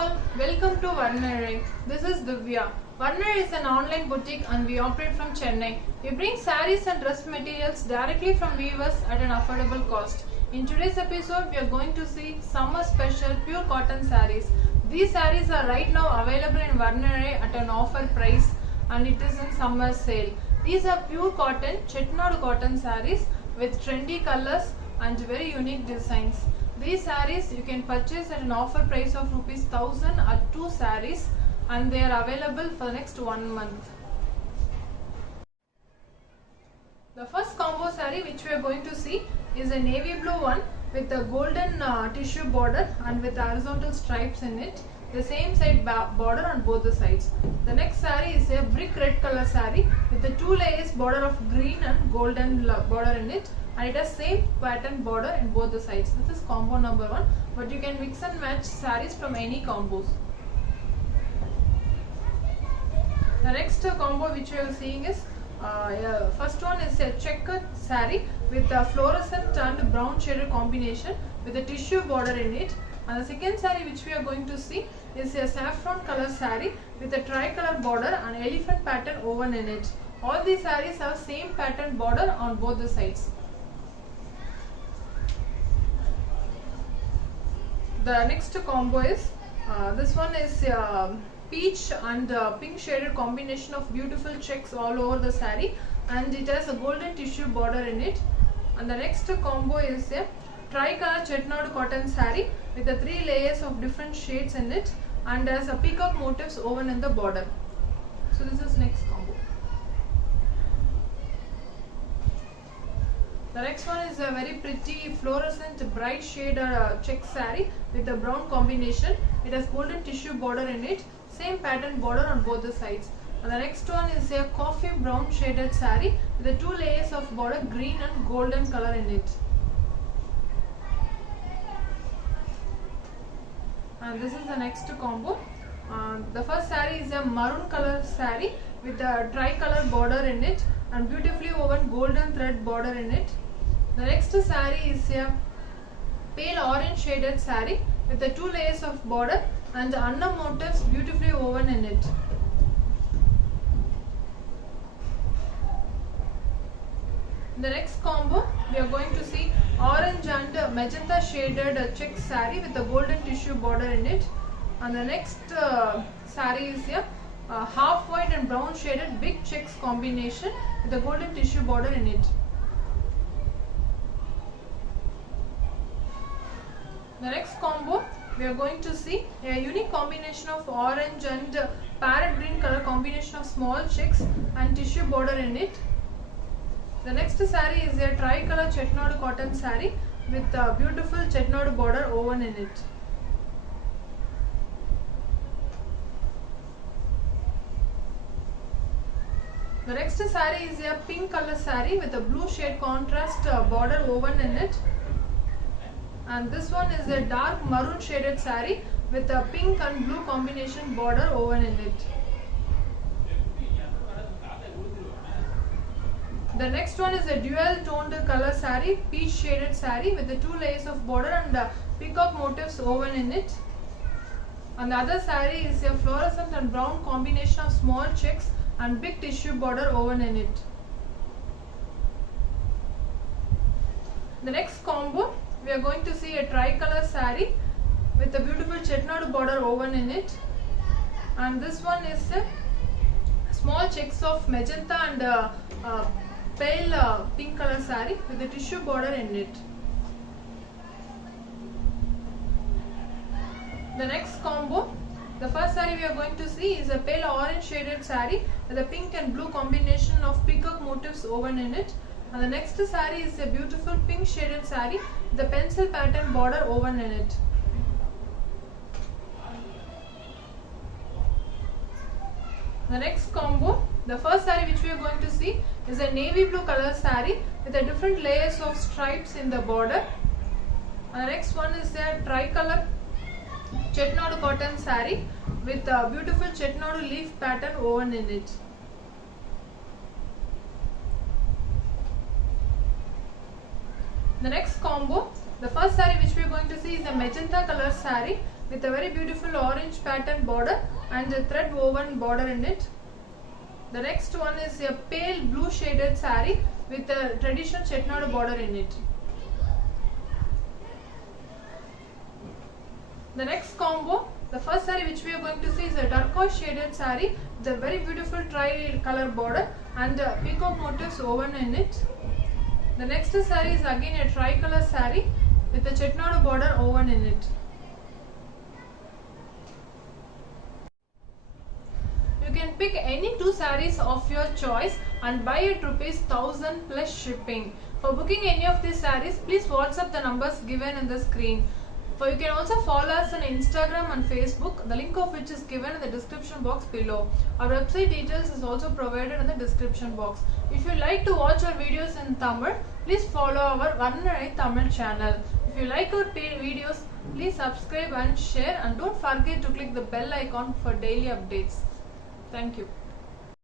all, welcome to Varnare. This is Divya. Varnare is an online boutique and we operate from Chennai. We bring sarees and dress materials directly from weavers at an affordable cost. In today's episode, we are going to see summer special pure cotton sarees. These sarees are right now available in Varnare at an offer price and it is in summer sale. These are pure cotton, chettinad cotton sarees with trendy colors and very unique designs. These sarees you can purchase at an offer price of rupees 1000 at 2 sarees and they are available for the next 1 month. The first combo saree which we are going to see is a navy blue one with a golden tissue border and with horizontal stripes in it. The same side border on both the sides. The next saree is a brick red color saree with the 2 layers border of green and golden border in it, and it has same pattern border in both the sides. This is combo number 1, but you can mix and match sarees from any combos. The next combo which we are seeing is first one is a checkered saree with a fluorescent and brown shaded combination with a tissue border in it. And the second saree which we are going to see is a saffron color saree with a tricolor border and elephant pattern woven in it. All these sarees have same pattern border on both the sides. The next combo is this one is peach and pink shaded combination of beautiful checks all over the saree, and it has a golden tissue border in it. And the next combo is a tricolor chettinad cotton saree with the 3 layers of different shades in it and has a peacock motifs woven in the border. So this is next combo. The next one is a very pretty fluorescent bright shade check saree with a brown combination. It has golden tissue border in it, same pattern border on both the sides. And the next one is a coffee brown shaded saree with the 2 layers of border, green and golden color in it. And this is the next combo. The first saree is a maroon color saree with a tricolor border in it and beautifully woven golden thread border in it. The next saree is a pale orange shaded saree with the 2 layers of border and the Anna motifs beautifully woven in it. In the next combo, we are going to see orange and magenta shaded check saree with a golden tissue border in it. And the next saree is a half white and brown shaded big checks combination with a golden tissue border in it. The next combo, we are going to see a unique combination of orange and parrot green color combination of small checks and tissue border in it. The next saree is a tricolor chettinad cotton saree with a beautiful chettinad border woven in it. The next saree is a pink color saree with a blue shade contrast border woven in it. And this one is a dark maroon shaded saree with a pink and blue combination border woven in it. The next one is a dual toned color saree, peach shaded saree with the 2 layers of border and peacock motifs woven in it. And the other saree is a fluorescent and brown combination of small checks and big tissue border woven in it. The next combo, we are going to see a tricolor saree with a beautiful chettinad border woven in it. And this one is a small checks of magenta and pale pink color saree with a tissue border in it. The next combo, the first saree we are going to see is a pale orange shaded saree with a pink and blue combination of peacock motifs woven in it. And the next saree is a beautiful pink shaded saree with a pencil pattern border woven in it. The next combo, the first saree which we are going to see is a navy blue color saree with a different layers of stripes in the border. And the next one is a tricolor chettinad cotton saree with a beautiful chettinad leaf pattern woven in it. The next combo The first saree which we are going to see is a magenta color saree with a very beautiful orange pattern border and a thread woven border in it. The next one is a pale blue shaded saree with a traditional chetnad border in it. The next combo, the first saree which we are going to see is a turquoise shaded saree with a very beautiful tri-color border and peacock motifs woven in it. The next saree is again a tri-color saree with a chetnad border woven in it. You can pick any two sarees of your choice and buy at ₹1000 plus shipping. For booking any of these sarees, please WhatsApp the numbers given in the screen. You can also follow us on Instagram and Facebook, the link of which is given in the description box below. Our website details is also provided in the description box. If you like to watch our videos in Tamil, please follow our Varnarai Tamil channel. If you like our videos, please subscribe and share, and don't forget to click the bell icon for daily updates. Thank you.